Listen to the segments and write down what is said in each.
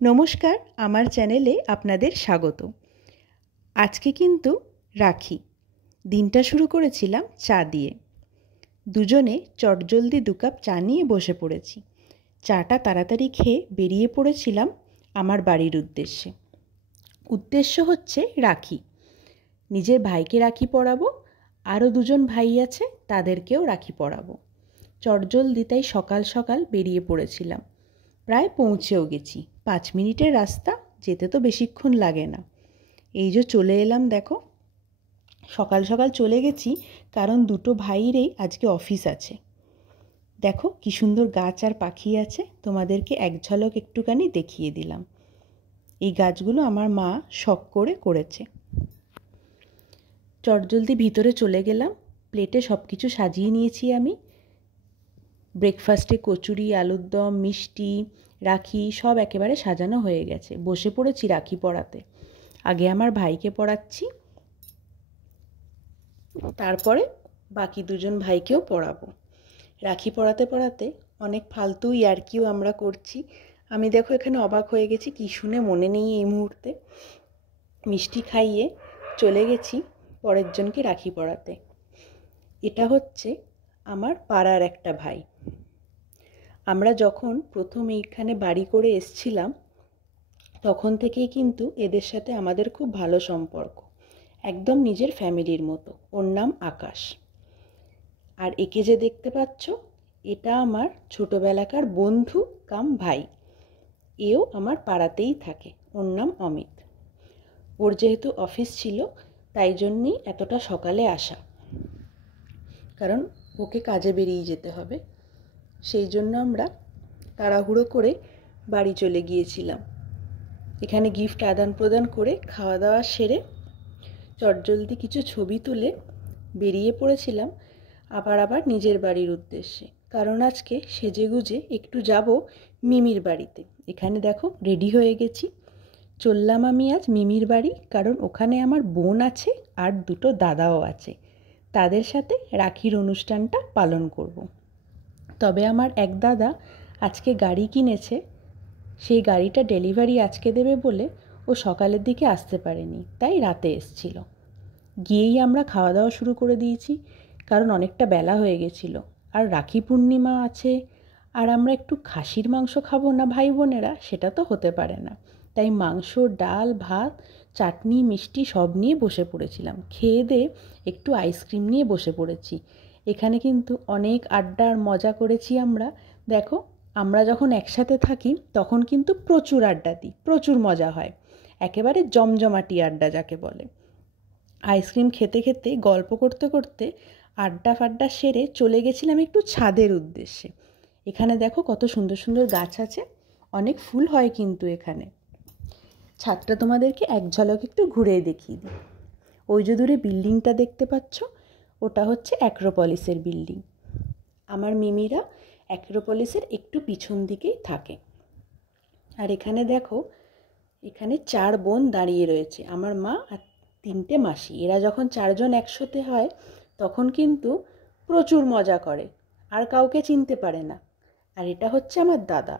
নমস্কার, আমার চ্যানেলে আপনাদের স্বাগত। আজকে কিন্তু রাখি। দিনটা শুরু করেছিলাম চা দিয়ে। দুজনে চটজলদি 2 কাপ চা নিয়ে বসে পড়েছি। চাটা তাড়াতাড়ি খেয়ে বেরিয়ে পড়েছিলাম আমার বাড়ির উদ্দেশ্যে। উদ্দেশ্য হচ্ছে রাখি। নিজের ভাইকে রাখি পরাবো, আরও 2জন ভাই আছে তাদেরকেও রাখি পরাবো। চটজলদি তাই সকাল সকাল বেরিয়ে পড়েছিলাম। প্রায় পৌঁছেও গেছি। 5 মিনিটের রাস্তা, যেতে তো বেশিক্ষণ লাগে না। এই যে চলে এলাম, দেখো সকাল সকাল চলে গেছি কারণ 2টো ভাইয়েরই আজকে অফিস আছে। দেখো কি সুন্দর গাছ আর পাখি আছে, তোমাদেরকে এক ঝলক একটুখানি দেখিয়ে দিলাম। এই গাছগুলো আমার মা শখ করে করেছে। চটজলদি ভিতরে চলে গেলাম। প্লেটে সব কিছু সাজিয়ে নিয়েছি আমি। ব্রেকফাস্টে কচুরি, আলুর দম, মিষ্টি, রাখি সব একেবারে সাজানো হয়ে গেছে। বসে পড়েছি রাখি পরাতে। আগে আমার ভাইকে পরাচ্ছি, তারপরে বাকি 2জন ভাইকেও পরাবো। রাখি পরাতে পরাতে অনেক ফালতু ইয়ার্কিও আমরা করছি। আমি দেখো এখানে অবাক হয়ে গেছি, কি শুনে মনে নেই এই মুহূর্তে। মিষ্টি খাইয়ে চলে গেছি পরের জনকে রাখি পরাতে। এটা হচ্ছে আমার পাড়ার একটা ভাই। আমরা যখন প্রথম এইখানে বাড়ি করে এসছিলাম তখন থেকেই কিন্তু এদের সাথে আমাদের খুব ভালো সম্পর্ক, একদম নিজের ফ্যামিলির মতো। ওর নাম আকাশ। আর একে যে দেখতে পাচ্ছ, এটা আমার ছোটবেলাকার বন্ধু কাম ভাই। এও আমার পাড়াতেই থাকে। ওর নাম অমিত। ওর যেহেতু অফিস ছিল তাই জন্যই এতটা সকালে আসা, কারণ ওকে কাজে বেরিয়ে যেতে হবে। সেই জন্য আমরা তাড়াহুড়ো করে বাড়ি চলে গিয়েছিলাম। এখানে গিফট আদান প্রদান করে খাওয়া দাওয়া সেরে চটজলদি কিছু ছবি তুলে বেরিয়ে পড়েছিলাম আবার নিজের বাড়ির উদ্দেশ্যে। কারণ আজকে সেজেগুজে একটু যাব মিমির বাড়িতে। এখানে দেখো রেডি হয়ে গেছি, চললাম আমি আজ মিমির বাড়ি। কারণ ওখানে আমার বোন আছে আর 2টো দাদাও আছে, তাদের সাথে রাখির অনুষ্ঠানটা পালন করব। তবে আমার এক দাদা আজকে গাড়ি কিনেছে, সেই গাড়িটা ডেলিভারি আজকে দেবে বলে ও সকালের দিকে আসতে পারেনি, তাই রাতে এসছিল। গিয়েই আমরা খাওয়া দাওয়া শুরু করে দিয়েছি, কারণ অনেকটা বেলা হয়ে গেছিল। আর রাখি পূর্ণিমা আছে, আর আমরা একটু খাসির মাংস খাবো না ভাই বোনেরা, সেটা তো হতে পারে না। তাই মাংস, ডাল, ভাত, চাটনি, মিষ্টি সব নিয়ে বসে পড়েছিলাম। খেয়ে দিয়ে একটু আইসক্রিম নিয়ে বসে পড়েছি। এখানে কিন্তু অনেক আড্ডার মজা করেছি আমরা। দেখো আমরা যখন একসাথে থাকি তখন কিন্তু প্রচুর আড্ডা দিই, প্রচুর মজা হয়, একেবারে জমজমাটি আড্ডা যাকে বলে। আইসক্রিম খেতে খেতে গল্প করতে করতে আড্ডা ফাড্ডা সেরে চলে গেছিলাম একটু ছাদের উদ্দেশ্যে। এখানে দেখো কত সুন্দর সুন্দর গাছ আছে, অনেক ফুল হয় কিন্তু এখানে। ছাদটা তোমাদেরকে এক ঝলক একটু ঘুরে দেখিয়ে দিই। ওই যে দূরে বিল্ডিংটা দেখতে পাচ্ছ, ওটা হচ্ছে অ্যাক্রোপলিসের বিল্ডিং। আমার মিমিরা অ্যাক্রোপলিসের একটু পিছন দিকেই থাকে। আর এখানে দেখো, এখানে 4 বোন দাঁড়িয়ে রয়েছে, আমার মা আর 3টে মাসি। এরা যখন 4 জন একসাথে হয় তখন কিন্তু প্রচুর মজা করে, আর কাউকে চিনতে পারে না। আর এটা হচ্ছে আমার দাদা।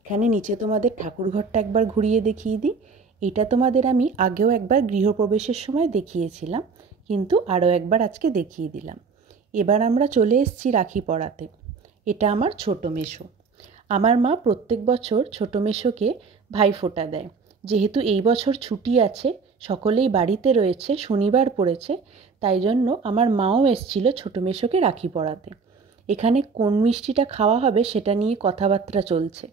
এখানে নিচে তোমাদের ঠাকুরঘরটা একবার ঘুরিয়ে দেখিয়ে দিই। এটা তোমাদের আমি আগেও একবার গৃহপ্রবেশের সময় দেখিয়েছিলাম, কিন্তু আরও একবার আজকে দেখিয়ে দিলাম। এবার আমরা চলে এসেছি রাখি পরাতে। এটা আমার ছোট মেসো। আমার মা প্রত্যেক বছর ছোট মেসোকে ভাইফোঁটা দেয়। যেহেতু এই বছর ছুটি আছে, সকলেই বাড়িতে রয়েছে, শনিবার পড়েছে, তাই জন্য আমার মাও এসেছিল ছোট মেসোকে রাখি পরাতে। এখানে কোন মিষ্টিটা খাওয়া হবে সেটা নিয়ে কথাবার্তা চলছে।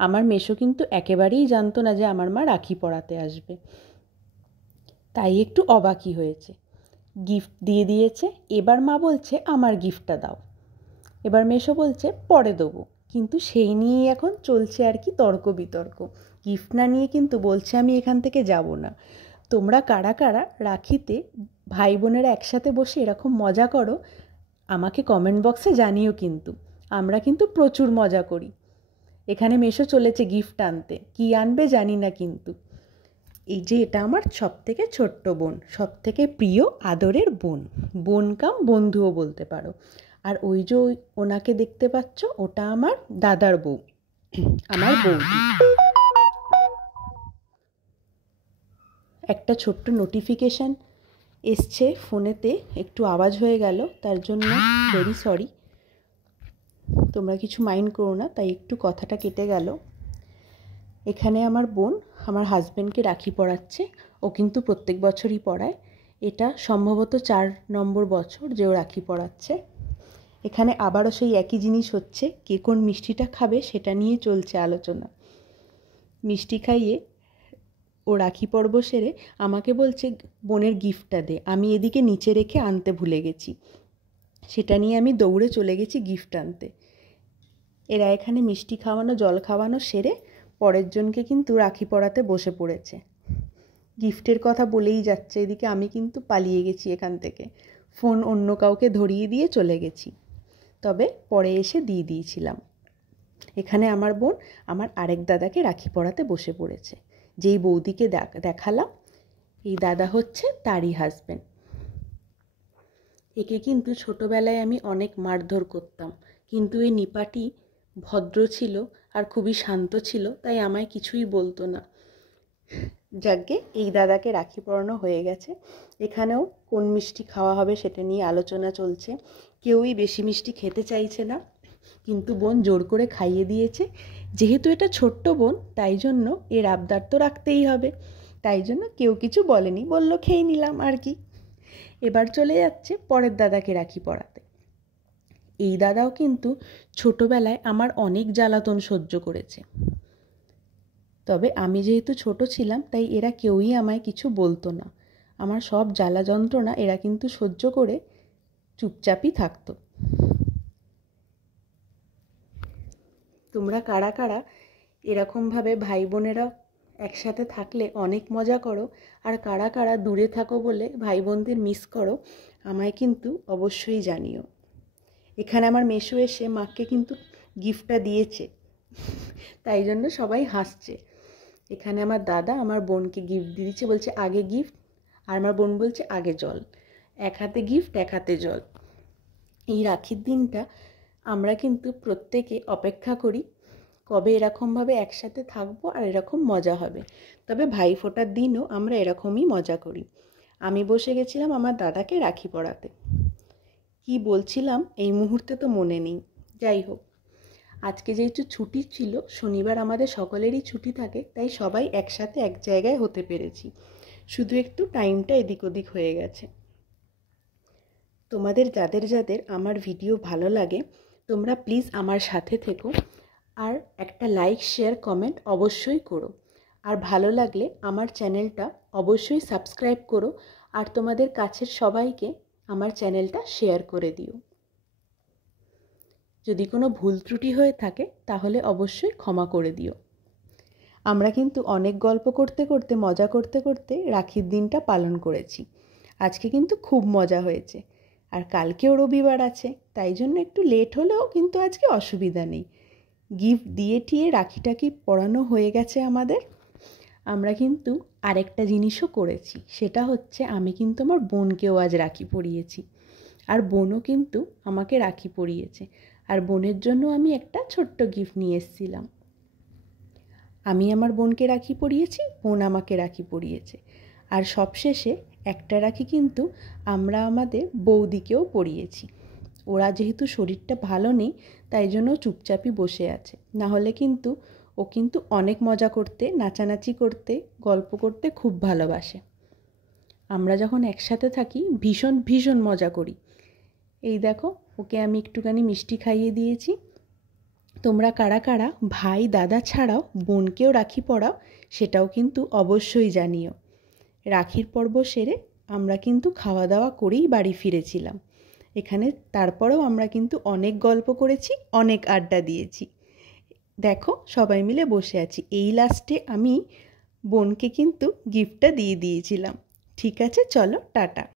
আমার মেসো কিন্তু একেবারেই জানতো না যে আমার মা রাখি পরাতে আসবে, তাই একটু অবাকই হয়েছে। গিফট দিয়ে দিয়েছে, এবার মা বলছে আমার গিফটটা দাও। এবার মেসো বলছে পরে দেবো, কিন্তু সেই নিয়েই এখন চলছে আর কি তর্ক বিতর্ক। গিফট না নিয়ে কিন্তু বলছে আমি এখান থেকে যাব না। তোমরা কারা কারা রাখিতে ভাই বোনেরা একসাথে বসে এরকম মজা করো আমাকে কমেন্ট বক্সে জানিও। কিন্তু আমরা কিন্তু প্রচুর মজা করি। এখানে মেসো চলেছে গিফট আনতে, কি আনবে জানি না। কিন্তু এই যে এটা আমার সব থেকে ছোট্ট বোন, সব থেকে প্রিয় আদরের বোন, বোন কাম বন্ধুও বলতে পারো। আর ওই যে ওনাকে দেখতে পাচ্ছ, ওটা আমার দাদার বউ। আমার বৌদি। একটা ছোট্ট নোটিফিকেশান এসছে ফোনেতে, একটু আওয়াজ হয়ে গেল, তার জন্য ভেরি সরি, তোমরা কিছু মাইন্ড করো না, তাই একটু কথাটা কেটে গেল। এখানে আমার বোন আমার হাজব্যান্ডকে রাখি পরাচ্ছে। ও কিন্তু প্রত্যেক বছরই পরায়, এটা সম্ভবত 4 নম্বর বছর যে ও রাখি পরাচ্ছে। এখানে আবারও সেই একই জিনিস হচ্ছে, কে কোন মিষ্টিটা খাবে সেটা নিয়ে চলছে আলোচনা। মিষ্টি খাইয়ে ও রাখি পর্ব সেরে আমাকে বলছে বোনের গিফটটা দে, আমি এদিকে নিচে রেখে আনতে ভুলে গেছি। সেটা নিয়ে আমি দৌড়ে চলে গেছি গিফট আনতে। এরা এখানে মিষ্টি খাওয়ানো জল খাওয়ানো সেরে পরের জনকে কিন্তু রাখি পরাতে বসে পড়েছে। গিফটের কথা বলেই যাচ্ছে, এদিকে আমি কিন্তু পালিয়ে গেছি এখান থেকে, ফোন অন্য কাউকে ধরিয়ে দিয়ে চলে গেছি, তবে পরে এসে দিয়ে দিয়েছিলাম। এখানে আমার বোন আমার আরেক দাদাকে রাখি পরাতে বসে পড়েছে। যেই বৌদিকে দেখালাম, এই দাদা হচ্ছে তারই হাজব্যান্ড। একে কিন্তু ছোটোবেলায় আমি অনেক মারধর করতাম, কিন্তু এই নিপাটি ভদ্র ছিল আর খুবই শান্ত ছিল, তাই আমায় কিছুই বলতো না। যাকে এই দাদাকে রাখি পরানো হয়ে গেছে। এখানেও কোন মিষ্টি খাওয়া হবে সেটা নিয়ে আলোচনা চলছে। কেউই বেশি মিষ্টি খেতে চাইছে না, কিন্তু বোন জোর করে খাইয়ে দিয়েছে। যেহেতু এটা ছোট্ট বোন, তাই জন্য এর আবদার তো রাখতেই হবে, তাই জন্য কেউ কিছু বলেনি, বলল খেয়ে নিলাম আর কি। এবার চলে যাচ্ছে পরের দাদাকে রাখি পরাতে। এই দাদাও কিন্তু ছোটোবেলায় আমার অনেক জ্বালাতন সহ্য করেছে, তবে আমি যেহেতু ছোট ছিলাম তাই এরা কেউই আমায় কিছু বলতো না। আমার সব জ্বালা যন্ত্রণা এরা কিন্তু সহ্য করে চুপচাপই থাকতো। তোমরা কারা কারা এরকমভাবে ভাই বোনেরা একসাথে থাকলে অনেক মজা করো, আর কারা কারা দূরে থাকো বলে ভাই বোনদের মিস করো, আমায় কিন্তু অবশ্যই জানিও। এখানে আমার মেসো এসে মাকে কিন্তু গিফটটা দিয়েছে, তাই জন্য সবাই হাসছে। এখানে আমার দাদা আমার বোনকে গিফট দিয়ে দিচ্ছে, বলছে আগে গিফট, আর আমার বোন বলছে আগে জল। এক হাতে গিফট এক হাতে জল। এই রাখির দিনটা আমরা কিন্তু প্রত্যেকে অপেক্ষা করি, কবে এরকমভাবে একসাথে থাকবো আর এরকম মজা হবে। তবে ভাই ফোঁটার দিনও আমরা এরকমই মজা করি। আমি বসে গেছিলাম আমার দাদাকে রাখি পরাতে। কি বলছিলাম এই মুহূর্তে তো মনে নেই। যাই হোক, আজকে যেহেতু ছুটি ছিল, শনিবার আমাদের সকলেরই ছুটি থাকে, তাই সবাই একসাথে এক জায়গায় হতে পেরেছি। শুধু একটু টাইমটা এদিক ওদিক হয়ে গেছে। তোমাদের যাদের যাদের আমার ভিডিও ভালো লাগে, তোমরা প্লিজ আমার সাথে থেকো, আর একটা লাইক শেয়ার কমেন্ট অবশ্যই করো। আর ভালো লাগলে আমার চ্যানেলটা অবশ্যই সাবস্ক্রাইব করো, আর তোমাদের কাছের সবাইকে আমার চ্যানেলটা শেয়ার করে দিও। যদি কোনো ভুল ত্রুটি হয়ে থাকে তাহলে অবশ্যই ক্ষমা করে দিও। আমরা কিন্তু অনেক গল্প করতে করতে মজা করতে করতে রাখির দিনটা পালন করেছি। আজকে কিন্তু খুব মজা হয়েছে, আর কালকেও রবিবার আছে, তাই জন্য একটু লেট হলেও কিন্তু আজকে অসুবিধা নেই। গিফট দিয়ে ঠিয়ে রাখিটাকে পরানো হয়ে গেছে আমাদের। আমরা কিন্তু আরেকটা জিনিসও করেছি, সেটা হচ্ছে আমি কিন্তু আমার বোনকেও আজ রাখি পরিয়েছি, আর বোনও কিন্তু আমাকে রাখি পরিয়েছে। আর বোনের জন্য আমি একটা ছোট্ট গিফট নিয়ে এসেছিলাম। আমি আমার বোনকে রাখি পরিয়েছি, বোন আমাকে রাখি পরিয়েছে, আর সবশেষে একটা রাখি কিন্তু আমরা আমাদের বৌদিকেও পরিয়েছি। ওরা যেহেতু শরীরটা ভালো নেই, তাই জন্য চুপচাপই বসে আছে, না হলে কিন্তু ও কিন্তু অনেক মজা করতে, নাচানাচি করতে, গল্প করতে খুব ভালোবাসে। আমরা যখন একসাথে থাকি ভীষণ ভীষণ মজা করি। এই দেখো, ওকে আমি একটুখানি মিষ্টি খাইয়ে দিয়েছি। তোমরা কারা কারা ভাই দাদা ছাড়াও বোনকেও রাখি পরাও সেটাও কিন্তু অবশ্যই জানিও। রাখির পর্ব সেরে আমরা কিন্তু খাওয়া দাওয়া করেই বাড়ি ফিরেছিলাম। এখানে তারপরেও আমরা কিন্তু অনেক গল্প করেছি, অনেক আড্ডা দিয়েছি। দেখো সবাই মিলে বসে আছি। এই লাস্টে আমি বোনকে কিন্তু গিফটটা দিয়ে দিয়েছিলাম। ঠিক আছে, চলো টাটা।